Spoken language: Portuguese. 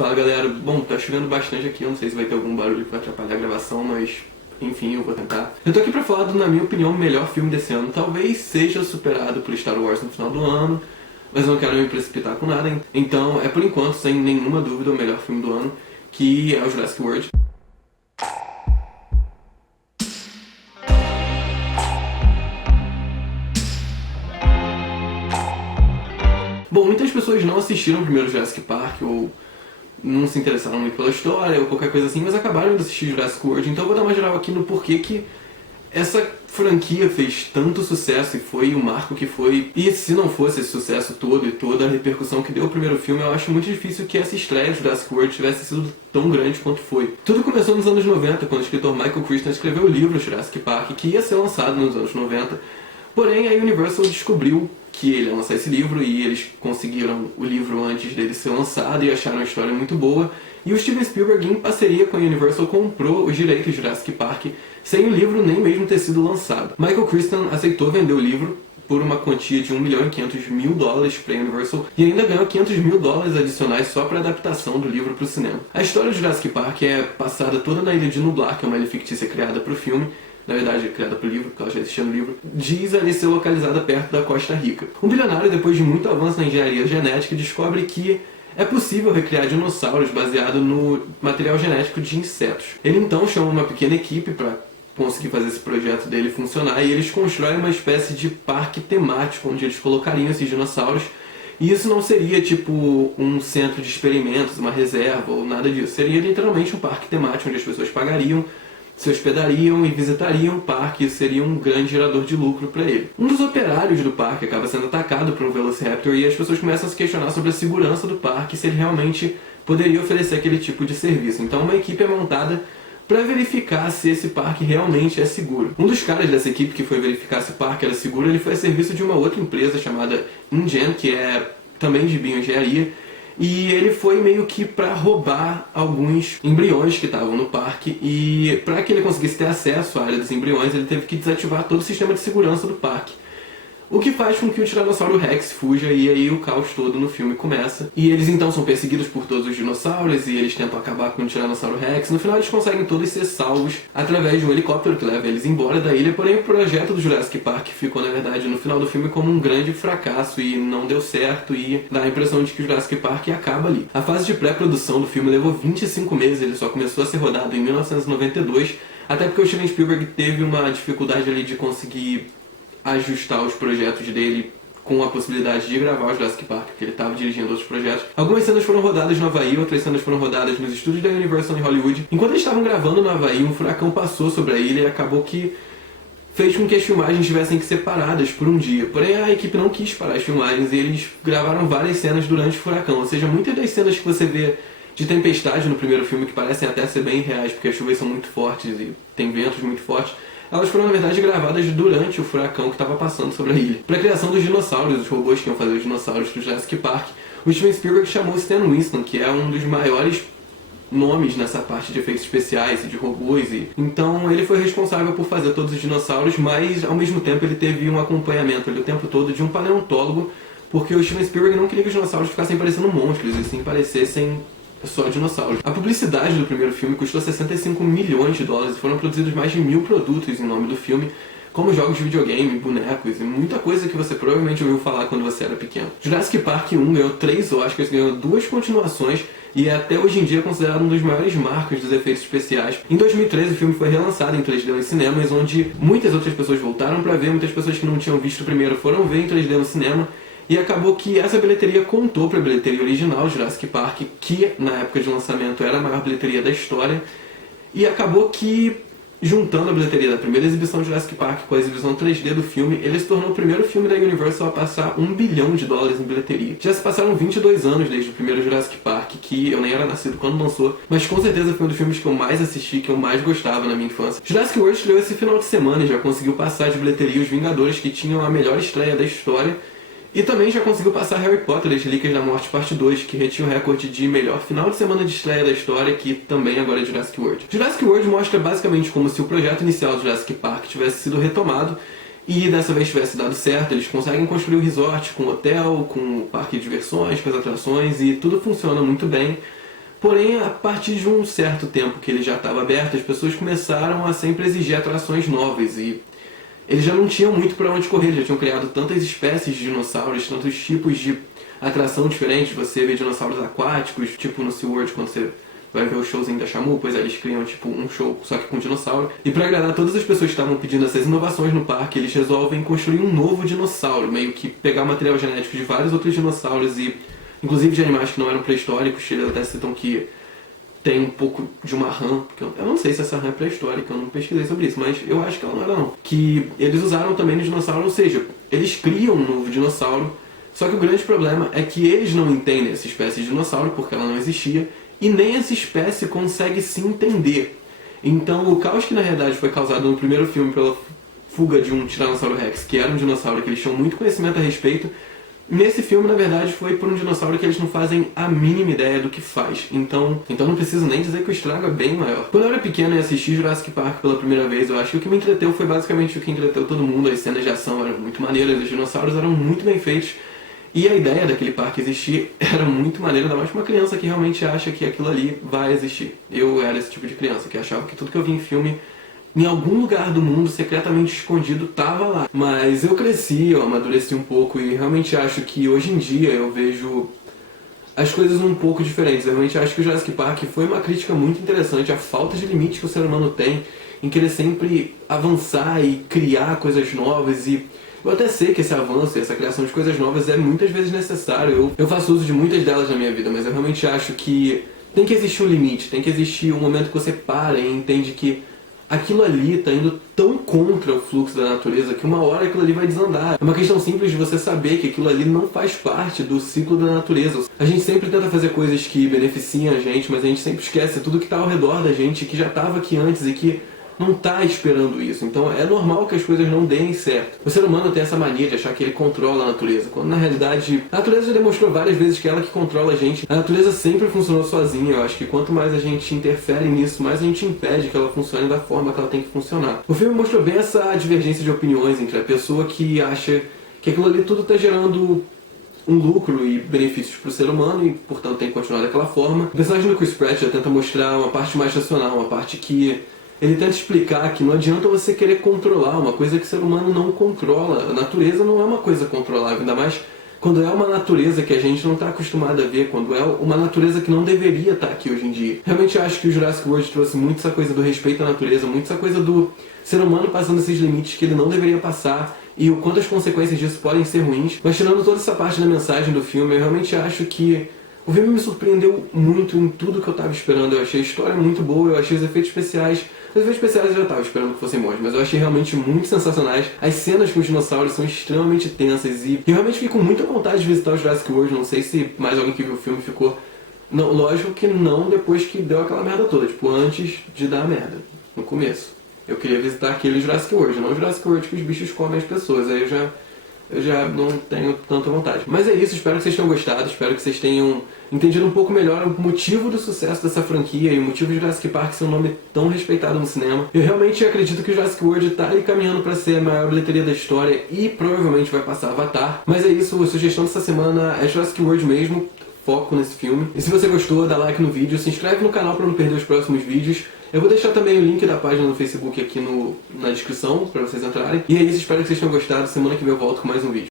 Fala galera, bom, tá chovendo bastante aqui, eu não sei se vai ter algum barulho que vai atrapalhar a gravação, mas enfim, eu vou tentar. Eu tô aqui pra falar do, na minha opinião, o melhor filme desse ano. Talvez seja superado por Star Wars no final do ano, mas eu não quero me precipitar com nada. Então, é por enquanto, sem nenhuma dúvida, o melhor filme do ano, que é o Jurassic World. Bom, muitas pessoas não assistiram o primeiro Jurassic Park, ou não se interessaram muito pela história, ou qualquer coisa assim, mas acabaram de assistir Jurassic World. Então eu vou dar uma geral aqui no porquê que essa franquia fez tanto sucesso e foi o marco que foi. E se não fosse esse sucesso todo e toda a repercussão que deu o primeiro filme, eu acho muito difícil que essa estreia de Jurassic World tivesse sido tão grande quanto foi. Tudo começou nos anos 90, quando o escritor Michael Crichton escreveu o livro Jurassic Park, que ia ser lançado nos anos 90. Porém, a Universal descobriu que ele ia lançar esse livro e eles conseguiram o livro antes dele ser lançado e acharam a história muito boa. E o Steven Spielberg, em parceria com a Universal, comprou os direitos de Jurassic Park sem o livro nem mesmo ter sido lançado. Michael Crichton aceitou vender o livro por uma quantia de $1.500.000 para a Universal e ainda ganhou $500.000 adicionais só para a adaptação do livro para o cinema. A história de Jurassic Park é passada toda na Ilha de Nublar, que é uma ilha fictícia criada para o filme. Na verdade, criada para o livro, porque ela já existia no livro, diz ali ser localizada perto da Costa Rica. Um bilionário, depois de muito avanço na engenharia genética, descobre que é possível recriar dinossauros baseado no material genético de insetos. Ele então chama uma pequena equipe para conseguir fazer esse projeto dele funcionar e eles constroem uma espécie de parque temático onde eles colocariam esses dinossauros. E isso não seria tipo um centro de experimentos, uma reserva ou nada disso. Seria literalmente um parque temático onde as pessoas pagariam, se hospedariam e visitariam o parque, e isso seria um grande gerador de lucro para ele. Um dos operários do parque acaba sendo atacado por um Velociraptor e as pessoas começam a se questionar sobre a segurança do parque, se ele realmente poderia oferecer aquele tipo de serviço. Então uma equipe é montada para verificar se esse parque realmente é seguro. Um dos caras dessa equipe que foi verificar se o parque era seguro, ele foi a serviço de uma outra empresa chamada InGen, que é também de bioengenharia, e ele foi meio que para roubar alguns embriões que estavam no parque, e para que ele conseguisse ter acesso à área dos embriões, ele teve que desativar todo o sistema de segurança do parque. O que faz com que o Tiranossauro Rex fuja, e aí o caos todo no filme começa. E eles então são perseguidos por todos os dinossauros, e eles tentam acabar com o Tiranossauro Rex. No final eles conseguem todos ser salvos através de um helicóptero que leva eles embora da ilha. Porém o projeto do Jurassic Park ficou, na verdade, no final do filme como um grande fracasso, e não deu certo, e dá a impressão de que o Jurassic Park acaba ali. A fase de pré-produção do filme levou 25 meses, ele só começou a ser rodado em 1992, até porque o Steven Spielberg teve uma dificuldade ali de conseguir ajustar os projetos dele com a possibilidade de gravar o Jurassic Park, porque ele estava dirigindo outros projetos. Algumas cenas foram rodadas no Havaí, outras cenas foram rodadas nos estúdios da Universal em Hollywood. Enquanto eles estavam gravando no Havaí, um furacão passou sobre a ilha e acabou que fez com que as filmagens tivessem que ser paradas por um dia. Porém, a equipe não quis parar as filmagens e eles gravaram várias cenas durante o furacão. Ou seja, muitas das cenas que você vê de tempestade no primeiro filme, que parecem até ser bem reais, porque as chuvas são muito fortes e tem ventos muito fortes, elas foram, na verdade, gravadas durante o furacão que estava passando sobre a ilha. Para a criação dos dinossauros, os robôs que iam fazer os dinossauros do Jurassic Park, o Steven Spielberg chamou Stan Winston, que é um dos maiores nomes nessa parte de efeitos especiais e de robôs. Então ele foi responsável por fazer todos os dinossauros, mas ao mesmo tempo ele teve um acompanhamento ali o tempo todo de um paleontólogo, porque o Steven Spielberg não queria que os dinossauros ficassem parecendo monstros, e sim parecessem só dinossauros. A publicidade do primeiro filme custou $65 milhões e foram produzidos mais de 1.000 produtos em nome do filme, como jogos de videogame, bonecos e muita coisa que você provavelmente ouviu falar quando você era pequeno. Jurassic Park 1 ganhou 3 Oscars, ganhou 2 continuações e é até hoje em dia considerado um dos maiores marcos dos efeitos especiais. Em 2013 o filme foi relançado em 3D nos cinemas, onde muitas outras pessoas voltaram para ver, muitas pessoas que não tinham visto o primeiro foram ver em 3D no cinema. E acabou que essa bilheteria contou para a bilheteria original, Jurassic Park, que na época de lançamento era a maior bilheteria da história. E acabou que, juntando a bilheteria da primeira exibição de Jurassic Park com a exibição 3D do filme, ele se tornou o primeiro filme da Universal a passar $1 bilhão em bilheteria. Já se passaram 22 anos desde o primeiro Jurassic Park, que eu nem era nascido quando lançou, mas com certeza foi um dos filmes que eu mais assisti, que eu mais gostava na minha infância. Jurassic World estreou esse final de semana e já conseguiu passar de bilheteria Os Vingadores, que tinham a melhor estreia da história. E também já conseguiu passar Harry Potter, As Relíquias da Morte, parte 2, que retinha o recorde de melhor final de semana de estreia da história, que também agora é Jurassic World. Jurassic World mostra basicamente como se o projeto inicial de Jurassic Park tivesse sido retomado e dessa vez tivesse dado certo. Eles conseguem construir o resort com hotel, com o parque de diversões, com as atrações, e tudo funciona muito bem. Porém, a partir de um certo tempo que ele já estava aberto, as pessoas começaram a sempre exigir atrações novas e eles já não tinham muito para onde correr, já tinham criado tantas espécies de dinossauros, tantos tipos de atração diferentes. Você vê dinossauros aquáticos, tipo no SeaWorld, quando você vai ver o showzinho da Shamu, pois eles criam tipo um show só que com dinossauro. E para agradar todas as pessoas que estavam pedindo essas inovações no parque, eles resolvem construir um novo dinossauro, meio que pegar o material genético de vários outros dinossauros e inclusive de animais que não eram pré-históricos. Eles até citam que tem um pouco de uma rã, que eu não sei se essa rã é pré-histórica, eu não pesquisei sobre isso, mas eu acho que ela não era não. Que eles usaram também no dinossauro, ou seja, eles criam um novo dinossauro, só que o grande problema é que eles não entendem essa espécie de dinossauro, porque ela não existia, e nem essa espécie consegue se entender. Então o caos que na realidade foi causado no primeiro filme pela fuga de um Tiranossauro Rex, que era um dinossauro que eles tinham muito conhecimento a respeito, nesse filme, na verdade, foi por um dinossauro que eles não fazem a mínima ideia do que faz. Então não preciso nem dizer que o estrago é bem maior. Quando eu era pequeno e assisti Jurassic Park pela primeira vez, eu acho que o que me entreteu foi basicamente o que entreteu todo mundo. As cenas de ação eram muito maneiras, os dinossauros eram muito bem feitos. E a ideia daquele parque existir era muito maneira, ainda mais pra uma criança que realmente acha que aquilo ali vai existir. Eu era esse tipo de criança, que achava que tudo que eu via em filme, em algum lugar do mundo, secretamente escondido, tava lá. Mas eu cresci, eu amadureci um pouco e realmente acho que hoje em dia eu vejo as coisas um pouco diferentes. Eu realmente acho que o Jurassic Park foi uma crítica muito interessante à falta de limite que o ser humano tem em querer sempre avançar e criar coisas novas. E eu até sei que esse avanço e essa criação de coisas novas é muitas vezes necessário. Eu faço uso de muitas delas na minha vida, mas eu realmente acho que tem que existir um limite, tem que existir um momento que você para e entende que aquilo ali está indo tão contra o fluxo da natureza que uma hora aquilo ali vai desandar. É uma questão simples de você saber que aquilo ali não faz parte do ciclo da natureza. A gente sempre tenta fazer coisas que beneficiam a gente, mas a gente sempre esquece tudo que está ao redor da gente, que já estava aqui antes e que não está esperando isso. Então é normal que as coisas não deem certo. O ser humano tem essa mania de achar que ele controla a natureza, quando na realidade a natureza já demonstrou várias vezes que é ela que controla a gente. A natureza sempre funcionou sozinha. Eu acho que quanto mais a gente interfere nisso, mais a gente impede que ela funcione da forma que ela tem que funcionar. O filme mostrou bem essa divergência de opiniões entre a pessoa que acha que aquilo ali tudo está gerando um lucro e benefícios para o ser humano e, portanto, tem que continuar daquela forma. O personagem do Chris Pratt já tenta mostrar uma parte mais racional, uma parte que ele tenta explicar que não adianta você querer controlar uma coisa que o ser humano não controla. A natureza não é uma coisa controlável, ainda mais quando é uma natureza que a gente não está acostumado a ver, quando é uma natureza que não deveria estar aqui hoje em dia. Realmente acho que o Jurassic World trouxe muito essa coisa do respeito à natureza, muito essa coisa do ser humano passando esses limites que ele não deveria passar e o quanto as consequências disso podem ser ruins. Mas tirando toda essa parte da mensagem do filme, eu realmente acho que o filme me surpreendeu muito em tudo que eu estava esperando. Eu achei a história muito boa, eu achei os efeitos especiais. Os efeitos especiais eu já estava esperando que fossem bons, mas eu achei realmente muito sensacionais. As cenas com os dinossauros são extremamente tensas e eu realmente fiquei com muita vontade de visitar o Jurassic World. Não sei se mais alguém que viu o filme ficou... Não, lógico que não depois que deu aquela merda toda, tipo antes de dar a merda, no começo. Eu queria visitar aquele Jurassic World, não o Jurassic World que os bichos comem as pessoas, aí eu já não tenho tanta vontade. Mas é isso, espero que vocês tenham gostado, espero que vocês tenham entendido um pouco melhor o motivo do sucesso dessa franquia e o motivo de Jurassic Park ser um nome tão respeitado no cinema. Eu realmente acredito que o Jurassic World está ali caminhando para ser a maior bilheteria da história e provavelmente vai passar Avatar. Mas é isso, a sugestão dessa semana é Jurassic World mesmo, foco nesse filme. E se você gostou, dá like no vídeo, se inscreve no canal para não perder os próximos vídeos. Eu vou deixar também o link da página do Facebook aqui na descrição para vocês entrarem. E é isso, espero que vocês tenham gostado. Semana que vem eu volto com mais um vídeo.